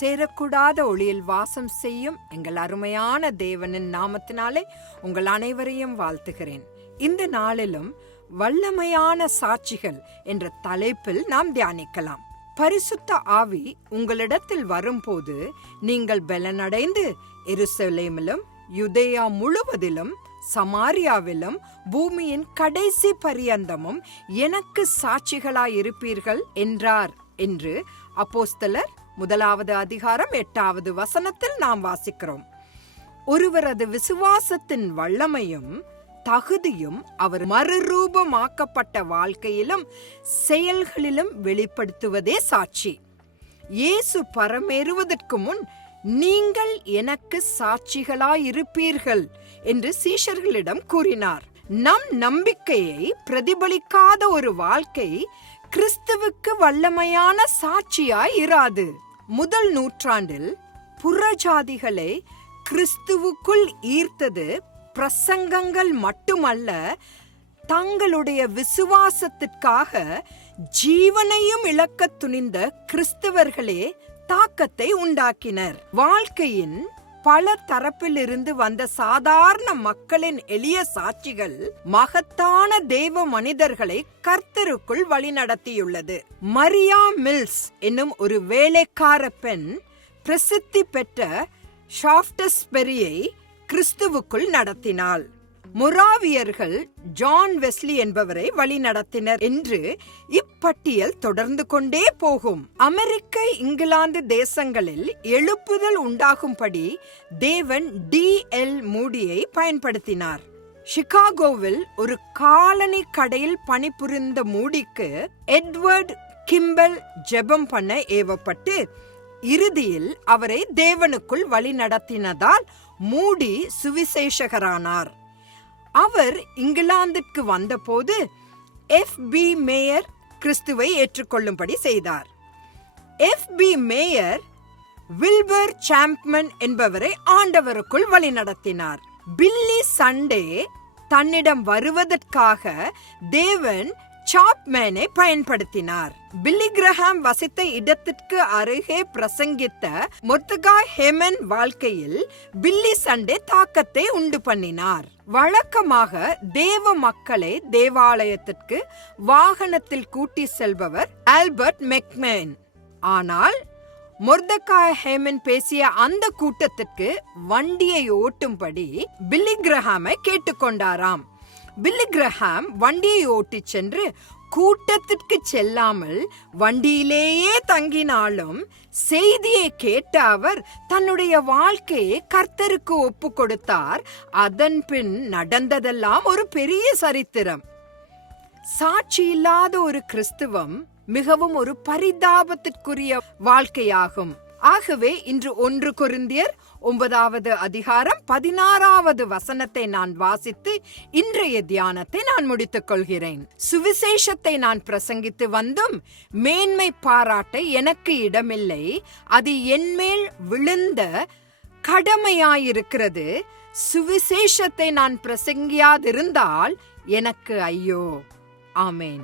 சேரக்கூடாத ஒளியில் வாசம் செய்யும் எங்கள் அருமையான தேவனின் நாமத்தினாலே உங்கள் அனைவரையும் வாழ்த்துகிறேன். இந்த நாளிலும் வல்லமையான சாட்சிகள் என்ற தலைப்பில் நாம் தியானிக்கலாம். பரிசுத்த ஆவி உங்களிடத்தில் வரும்போது நீங்கள் பலனடைந்து எருசலேமிலும் யுதேயா முழுவதிலும் சமாரியாவிலும் பூமியின் கடைசி பரியந்தமும் எனக்கு சாட்சிகளாயிருப்பீர்கள் என்றார் என்று அப்போஸ்தலர் முதலாவது அதிகாரம் எட்டாவது வசனத்தில் நாம் வாசிக்கிறோம். ஒருவரது விசுவாசத்தின் வல்லமையும் தகுதியும் அவர் மறுரூபமாக்கப்பட்ட வாழ்க்கையிலும் செயல்களிலும் வெளிப்படுத்துவதே சாட்சி. இயேசு பரமேறுவதற்கு முன் நீங்கள் எனக்கு சாட்சிகளாயிருப்பீர்கள் என்று சீஷர்களிடம் கூறினார். நம் நம்பிக்கையை பிரதிபலிக்காத ஒரு வாழ்க்கை கிறிஸ்துவுக்கு வல்லமையான சாட்சியாய் இராது. முதல் நூற்றாண்டில் புறஜாதிகளை கிறிஸ்துவுக்குள் ஈர்த்தது பிரசங்கங்கள் மட்டுமல்ல தங்களுடைய விசுவாசத்திற்காக ஜீவனையும் இழக்க துணிந்த கிறிஸ்தவர்களே தாக்கத்தை உண்டாக்கினர். வாழ்க்கையின் பல தரப்பிலிருந்து வந்த சாதாரண மக்களின் எளிய சாட்சிகள் மகத்தான தெய்வ மனிதர்களை கர்த்தருக்குள் வழிநடத்தியுள்ளது மரியா மில்ஸ் என்னும் ஒரு வேலைக்கார பெண் பிரசித்தி பெற்ற ஷாப்டஸ்பெரியை கிறிஸ்துவுக்குள் நடத்தினாள். மொராவியர்கள் ஜான் வெஸ்லி என்பவரை வழிநடத்தினர் என்று இப்பட்டியல் தொடர்ந்து கொண்டே போகும். அமெரிக்க இங்கிலாந்து தேசங்களில் எழுப்புதல் உண்டாகும்படி தேவன் டி. எல். மூடியை பயன்படுத்தினார். சிகாகோவில் ஒரு காலனி கடையில் பணிபுரிந்த மூடிக்கு எட்வர்ட் கிம்பல் ஜெபம் பண்ண ஏவப்பட்டு இறுதியில் அவரை தேவனுக்குள் வழிநடத்தினதால் மூடி சுவிசேஷகரானார். அவர் இங்கிலாந்திற்கு வந்தபோது எஃப் பி மேயர் கிறிஸ்துவை ஏற்றுக்கொள்ளும்படி செய்தார். F B Meyer Wilbur Chapman என்பவரை ஆண்டவருக்குள் வழிநடத்தினார். பில்லி சண்டே தன்னிடம் வருவதற்காக தேவன் சாப்மேனை பயன்படுத்தினார். பில்லி கிரஹாம் வசித்த இடத்திற்கு அருகே பிரசங்கித்த மொர்தகாய் ஹெமன் வாழ்க்கையில் பில்லி சண்டே தாக்கத்தை உண்டு பண்ணினார். வழக்கமாக தேவ மக்களை தேவாலயத்திற்கு வாகனத்தில் கூட்டி செல்பவர் ஆல்பர்ட் மெக்மேன் ஆனால் மொர்தகாய் ஹேமன் பேசிய அந்த கூட்டத்திற்கு வண்டியை ஓட்டும்படி பில்லி கிரஹாமை கேட்டுக்கொண்டாராம். பில்லி கிரஹாம் வண்டியை ஓட்டிச் சென்று கூட்டத்திற்கு செல்லாமல் வண்டியிலேயே தங்கினாலும் செய்தியை கேட்ட அவர் தன்னுடைய வாழ்க்கையை கர்த்தருக்கு ஒப்பு கொடுத்தார். அதன் பின் நடந்ததெல்லாம் ஒரு பெரிய சரித்திரம். சாட்சி இல்லாத ஒரு கிறிஸ்துவம் மிகவும் ஒரு பரிதாபத்திற்குரிய வாழ்க்கையாகும். ஆகவே இன்று ஒன்று குருந்தியர் ஒன்பதாவது அதிகாரம் பதினாறாவது வசனத்தை நான் வாசித்து இன்றைய தியானத்தை நான் முடித்துக் கொள்கிறேன். சுவிசேஷத்தை நான் பிரசங்கித்து வந்தும் மேன்மை பாராட்ட எனக்கு இடமில்லை. அது என்மேல் விழுந்த கடமையாயிருக்கிறது. சுவிசேஷத்தை நான் பிரசங்கியாதிருந்தால் எனக்கு ஐயோ. ஆமேன்.